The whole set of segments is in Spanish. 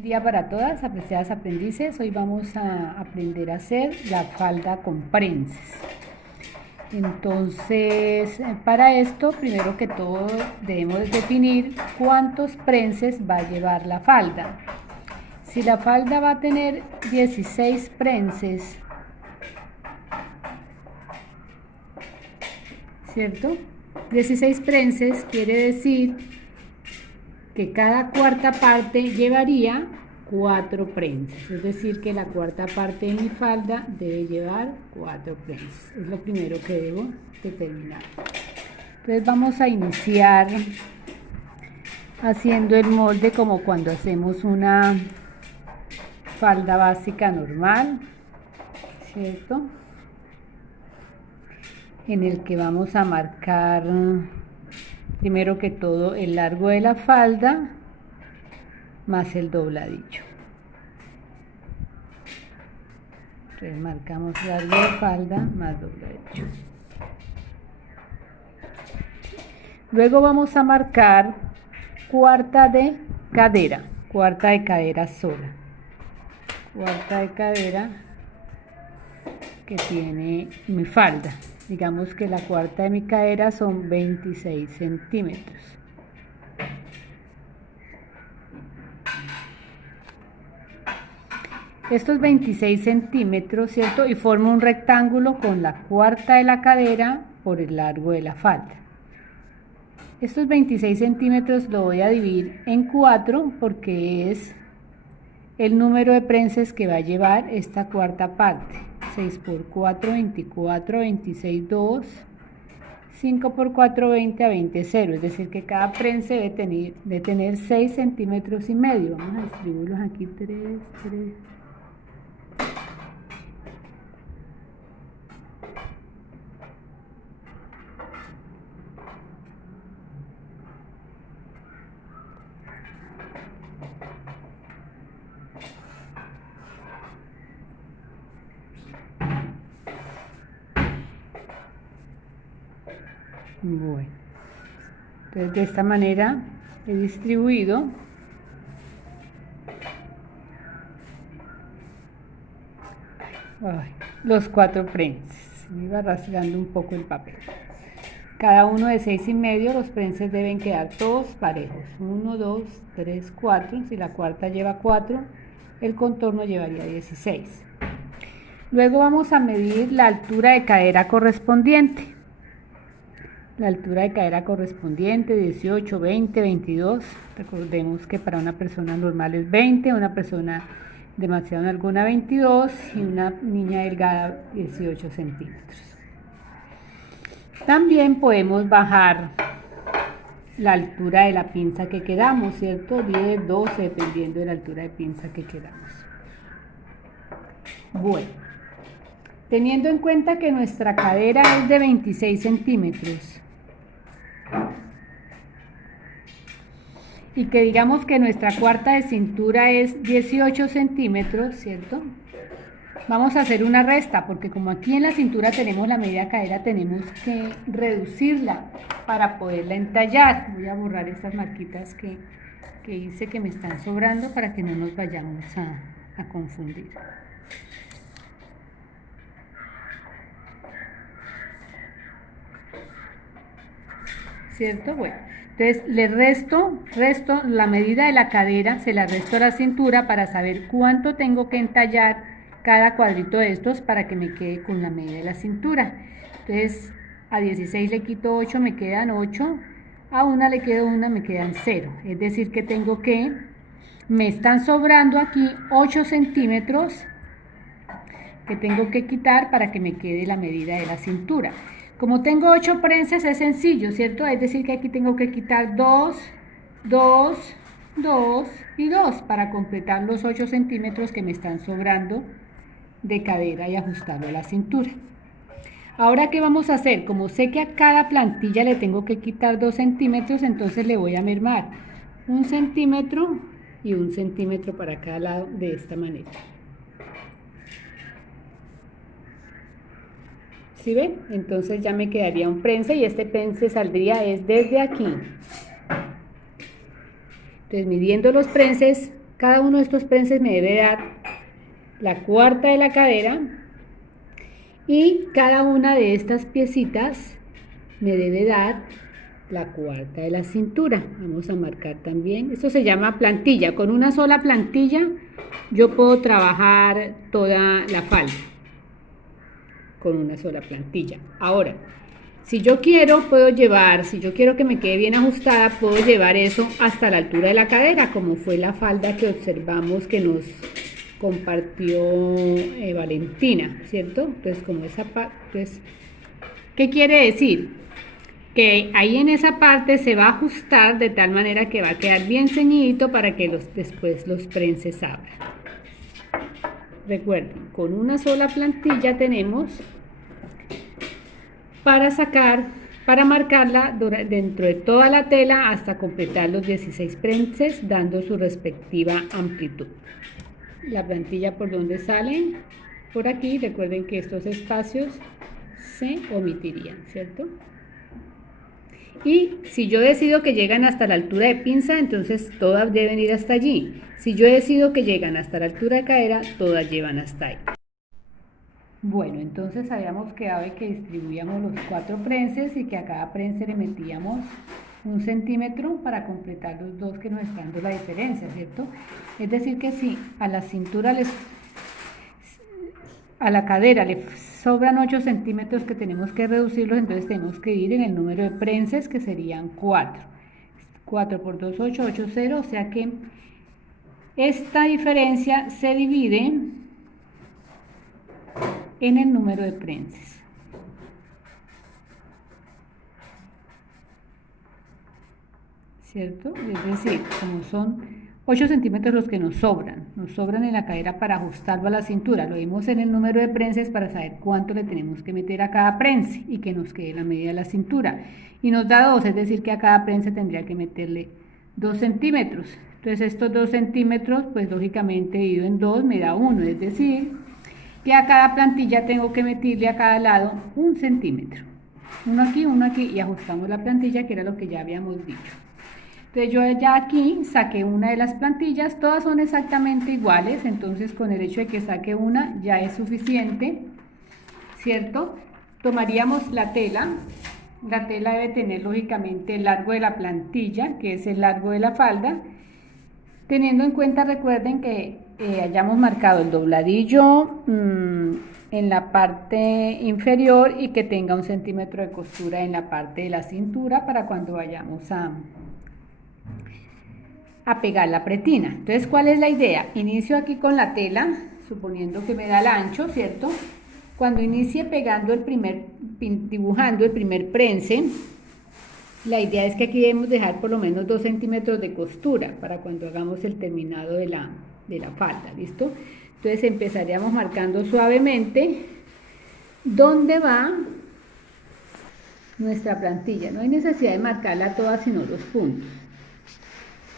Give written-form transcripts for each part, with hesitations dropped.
Buen día para todas, apreciadas aprendices. Hoy vamos a aprender a hacer la falda con prenses. Entonces, para esto, primero que todo, debemos definir cuántos prenses va a llevar la falda. Si la falda va a tener 16 prenses, ¿cierto? 16 prenses quiere decir que cada cuarta parte llevaría 4 prenses, es decir que la cuarta parte de mi falda debe llevar 4 prenses. Es lo primero que debo determinar. Entonces vamos a iniciar haciendo el molde como cuando hacemos una falda básica normal, ¿cierto? En el que vamos a marcar primero que todo el largo de la falda más el dobladillo. Entonces marcamos largo de falda más dobladillo. Luego vamos a marcar cuarta de cadera sola. Cuarta de cadera que tiene mi falda. Digamos que la cuarta de mi cadera son 26 centímetros. Estos 26 centímetros, ¿cierto? Y formo un rectángulo con la cuarta de la cadera por el largo de la falda. Estos 26 centímetros lo voy a dividir en 4 porque es el número de prenses que va a llevar esta cuarta parte. 6 por 4, 24, 26, 2, 5 por 4, 20 a 20, 0. Es decir que cada prense debe tener 6 centímetros y medio. Vamos a distribuirlos aquí, 3, 3. Bueno, entonces de esta manera he distribuido los 4 prenses. Me iba rasgando un poco el papel. Cada uno de 6 y medio, los prenses deben quedar todos parejos. 1, 2, 3, 4. Si la cuarta lleva 4, el contorno llevaría 16. Luego vamos a medir la altura de cadera correspondiente. La altura de cadera correspondiente, 18, 20, 22. Recordemos que para una persona normal es 20, una persona demasiado nalgona 22 y una niña delgada 18 centímetros. También podemos bajar la altura de la pinza que queramos, ¿cierto? 10, 12, dependiendo de la altura de pinza que queramos. Bueno, teniendo en cuenta que nuestra cadera es de 26 centímetros y que digamos que nuestra cuarta de cintura es 18 centímetros, ¿cierto? Vamos a hacer una resta, porque como aquí en la cintura tenemos la media cadera, tenemos que reducirla para poderla entallar. Voy a borrar estas marquitas que hice que me están sobrando para que no nos vayamos a confundir. ¿Cierto? Bueno, entonces le resto la medida de la cadera, se la resto a la cintura para saber cuánto tengo que entallar cada cuadrito de estos para que me quede con la medida de la cintura. Entonces a 16 le quito 8, me quedan 8, a una le quedo 1, me quedan 0. Es decir que me están sobrando aquí 8 centímetros que tengo que quitar para que me quede la medida de la cintura. Como tengo 8 prenses es sencillo, ¿cierto? Es decir que aquí tengo que quitar 2, 2, 2 y 2 para completar los 8 centímetros que me están sobrando de cadera y ajustarlo a la cintura. Ahora, ¿qué vamos a hacer? Como sé que a cada plantilla le tengo que quitar 2 centímetros, entonces le voy a mermar 1 centímetro y 1 centímetro para cada lado de esta manera. ¿Sí ven? Entonces ya me quedaría un prense y este prense saldría desde aquí. Entonces midiendo los prenses Cada uno de estos prenses me debe dar la cuarta de la cadera y cada una de estas piecitas me debe dar la cuarta de la cintura. Vamos a marcar también, esto se llama plantilla. Con una sola plantilla yo puedo trabajar toda la falda con una sola plantilla. Ahora, si yo quiero, si yo quiero que me quede bien ajustada, puedo llevar eso hasta la altura de la cadera, como fue la falda que observamos que nos compartió Valentina, ¿cierto? Entonces, como esa parte, entonces, ¿qué quiere decir? Que ahí en esa parte se va a ajustar de tal manera que va a quedar bien ceñidito para que después los prenses abran. Recuerden, con una sola plantilla tenemos para marcarla dentro de toda la tela hasta completar los 16 prenses dando su respectiva amplitud. La plantilla por donde sale, por aquí, recuerden que estos espacios se omitirían, ¿cierto? Y si yo decido que llegan hasta la altura de pinza, entonces todas deben ir hasta allí. Si yo decido que llegan hasta la altura de cadera, todas llevan hasta ahí. Bueno, entonces habíamos quedado de que distribuíamos los 4 prenses y que a cada prense le metíamos 1 centímetro para completar los 2 que nos están dando la diferencia, ¿cierto? Es decir que si a la cintura a la cadera le sobran 8 centímetros que tenemos que reducirlos, entonces tenemos que dividir en el número de prenses, que serían 4. 4 por 2, 8, 8, 0, o sea que esta diferencia se divide en el número de prenses. ¿Cierto? Es decir, como son 8 centímetros los que nos sobran en la cadera para ajustarlo a la cintura, lo vimos en el número de prenses para saber cuánto le tenemos que meter a cada prense y que nos quede la medida de la cintura. Y nos da 2, es decir que a cada prense tendría que meterle 2 centímetros. Entonces estos 2 centímetros, pues lógicamente dividido en 2 me da 1, es decir, que a cada plantilla tengo que meterle a cada lado 1 centímetro. Uno aquí y ajustamos la plantilla, que era lo que ya habíamos dicho. Entonces yo ya aquí saqué una de las plantillas, todas son exactamente iguales, entonces con el hecho de que saque una ya es suficiente, ¿cierto? Tomaríamos la tela debe tener lógicamente el largo de la plantilla, que es el largo de la falda, teniendo en cuenta, recuerden que hayamos marcado el dobladillo en la parte inferior y que tenga 1 centímetro de costura en la parte de la cintura para cuando vayamos a pegar la pretina. Entonces, ¿cuál es la idea? Inicio aquí con la tela, suponiendo que me da el ancho, ¿cierto? Cuando inicie dibujando el primer prense, la idea es que aquí debemos dejar por lo menos 2 centímetros de costura para cuando hagamos el terminado de la falda, ¿listo? Entonces empezaríamos marcando suavemente dónde va nuestra plantilla. No hay necesidad de marcarla toda, sino los puntos.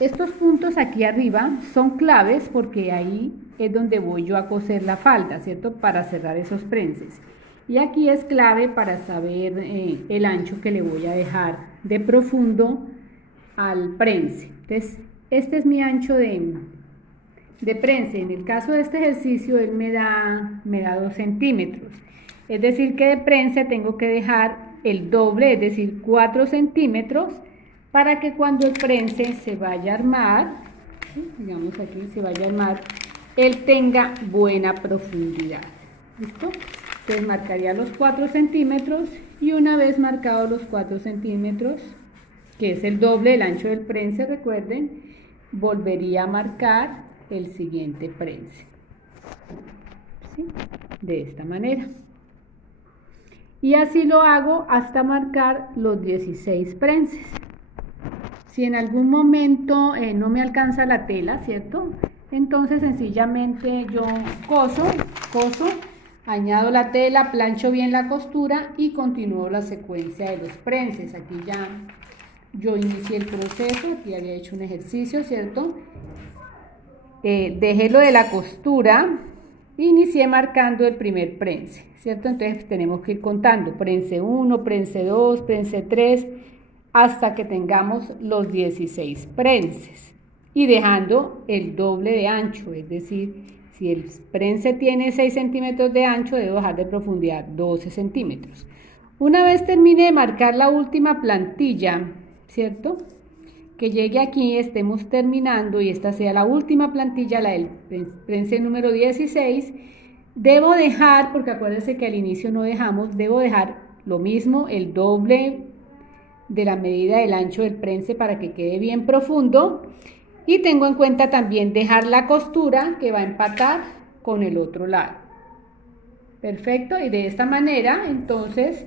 Estos puntos aquí arriba son claves porque ahí es donde voy yo a coser la falda, ¿cierto? Para cerrar esos prenses. Y aquí es clave para saber el ancho que le voy a dejar de profundo al prense. Entonces, este es mi ancho de prense. En el caso de este ejercicio, él me da 2 centímetros. Es decir, que de prense tengo que dejar el doble, es decir, 4 centímetros, para que cuando el prense se vaya a armar, ¿sí? Digamos aquí, se vaya a armar, él tenga buena profundidad. ¿Listo? Entonces marcaría los 4 centímetros y una vez marcados los 4 centímetros, que es el doble del ancho del prense, recuerden, volvería a marcar el siguiente prense. ¿Sí? De esta manera. Y así lo hago hasta marcar los 16 prenses. Si en algún momento no me alcanza la tela, ¿cierto? Entonces sencillamente yo coso, añado la tela, plancho bien la costura y continúo la secuencia de los prenses. Aquí ya yo inicié el proceso, aquí había hecho un ejercicio, ¿cierto? Dejé lo de la costura, inicié marcando el primer prense, ¿cierto? Entonces tenemos que ir contando, prense 1, prense 2, prense 3, hasta que tengamos los 16 prenses. y dejando el doble de ancho, es decir, si el prense tiene 6 centímetros de ancho, debo dejar de profundidad 12 centímetros. Una vez termine de marcar la última plantilla, ¿cierto? Que llegue aquí, estemos terminando y esta sea la última plantilla, la del prense número 16, debo dejar, porque acuérdense que al inicio no dejamos, debo dejar lo mismo, el doble de la medida del ancho del prense para que quede bien profundo, y tengo en cuenta también dejar la costura que va a empatar con el otro lado. Perfecto, y de esta manera entonces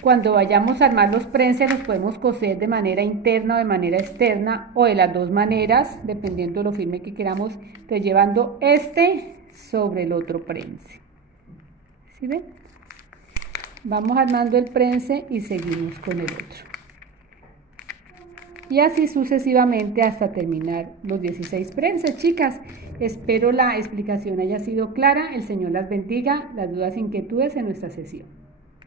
cuando vayamos a armar los prenses los podemos coser de manera interna o de manera externa, o de las dos maneras, dependiendo de lo firme que queramos, entonces llevando este sobre el otro prense. ¿Sí ven? Vamos armando el prense y seguimos con el otro. Y así sucesivamente hasta terminar los 16 prenses, chicas. Espero la explicación haya sido clara. El Señor las bendiga. Las dudas e inquietudes en nuestra sesión.